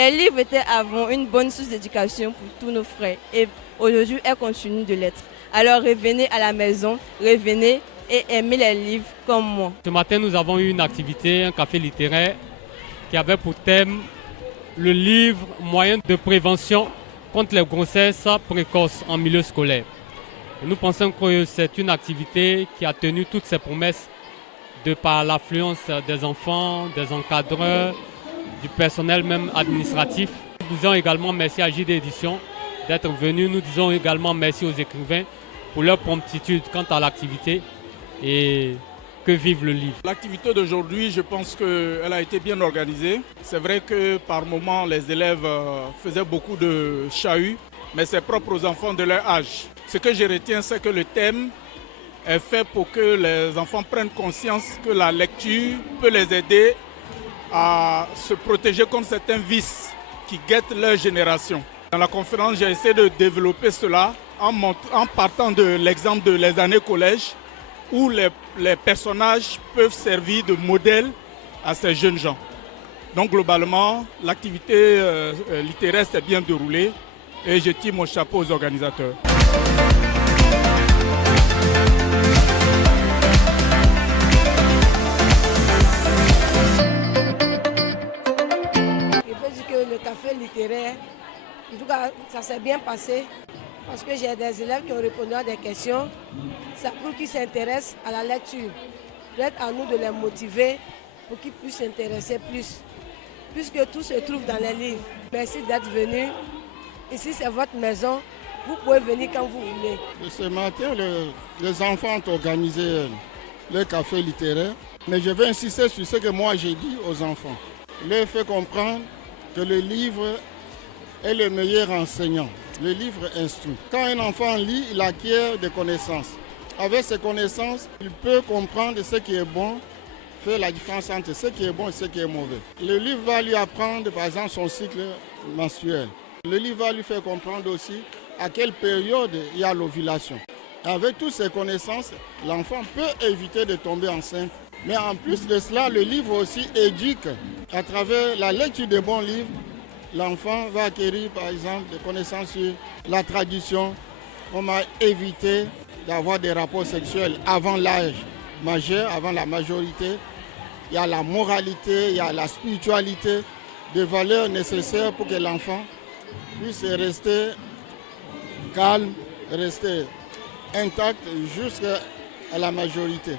Les livres étaient avant une bonne source d'éducation pour tous nos frères et aujourd'hui, elles continuent de l'être. Alors revenez à la maison, revenez et aimez les livres comme moi. Ce matin, nous avons eu une activité, un café littéraire qui avait pour thème le livre moyen de prévention contre les grossesses précoces en milieu scolaire. Et nous pensons que c'est une activité qui a tenu toutes ses promesses de par l'affluence des enfants, des encadreurs, du personnel même administratif. Nous disons également merci à JD Éditions d'être venus. Nous disons également merci aux écrivains pour leur promptitude quant à l'activité et que vive le livre. L'activité d'aujourd'hui, je pense qu'elle a été bien organisée. C'est vrai que par moments, les élèves faisaient beaucoup de chahuts, mais c'est propre aux enfants de leur âge. Ce que je retiens, c'est que le thème est fait pour que les enfants prennent conscience que la lecture peut les aider à se protéger contre certains vices qui guettent leur génération. Dans la conférence, j'ai essayé de développer cela en partant de l'exemple de les années collège, où les personnages peuvent servir de modèle à ces jeunes gens. Donc globalement, l'activité littéraire s'est bien déroulée et je tire mon chapeau aux organisateurs. Je peux dire que le café littéraire, en tout cas, ça s'est bien passé parce que j'ai des élèves qui ont répondu à des questions. Ça prouve qu'ils s'intéressent à la lecture. Peut-être à nous de les motiver pour qu'ils puissent s'intéresser plus, puisque tout se trouve dans les livres. Merci d'être venus. Ici, c'est votre maison. Vous pouvez venir quand vous voulez. Ce matin, les enfants ont organisé le café littéraire. Mais je vais insister sur ce que moi j'ai dit aux enfants. Leur fait comprendre que le livre est le meilleur enseignant. Le livre instruit. Quand un enfant lit, il acquiert des connaissances. Avec ces connaissances, il peut comprendre ce qui est bon, faire la différence entre ce qui est bon et ce qui est mauvais. Le livre va lui apprendre, par exemple, son cycle menstruel. Le livre va lui faire comprendre aussi à quelle période il y a l'ovulation. Avec toutes ces connaissances, l'enfant peut éviter de tomber enceinte. Mais en plus de cela, le livre aussi éduque. À travers la lecture de bons livres, l'enfant va acquérir par exemple des connaissances sur la tradition, comment éviter d'avoir des rapports sexuels avant l'âge majeur, avant la majorité. Il y a la moralité, il y a la spiritualité, des valeurs nécessaires pour que l'enfant puisse rester calme, rester intact jusqu'à la majorité.